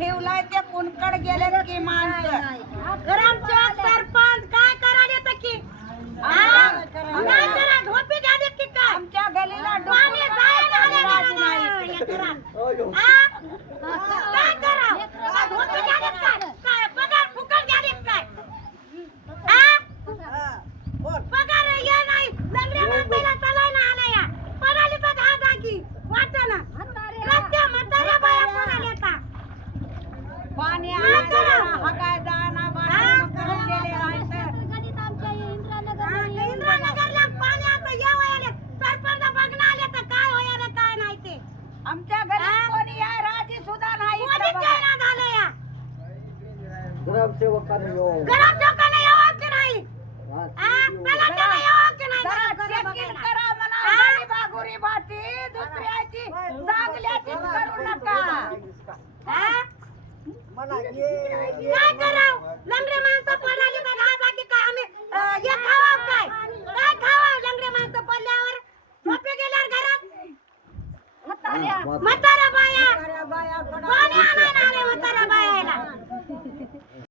ठेवलाय ते कुणकड गेले की माणसं सरपंच काय करायला येतं की हा? काय करा झोपी द्या देत की काय आमच्या गलीला पाणी जायला आले डोकं का नाही. नाही एकरात? हा? काय करा झोपी द्या देत काय काय पगार फुकट द्या देत काय हा? पगार ये नाही लंगड्या माणसाला चालायला आला या पडाली तर दहा जागी वाटना रस्त्या म्हाताऱ्या बाया कोणाला येता पाणी काय आणायला करा? हा काय जाना हा? बाना करून गेले राहतं. हा, ते इंद्रानगरला पाणी आता या वयाला सरपंच बघणं आले तर काय होयाला काय नाही ते आमच्या घरी हा? कोणी या राजी सुद्धा नाही इकडं कोणीच बघा. येईना झालं या ग्रामसेवकांनी येऊन. गरम लोकांना यावं की नाही? हा, हा? तलाट्याला यावं की नाही? जरा घरात घरी चेकिंग बघायला? करा म्हणा हा? गरीबा गुरीबाची दुसऱ्याची जागल्याची करू नका. हा? काय कराव? लंगडे माणसं पडली तर दहा जागी काय आम्ही अं, हे खावा काय? काय खावा लंगडे माणसं पडल्यावर? झोपे गेल्यावर घरात? हा, म्हातारा बाया. पाणी आणायला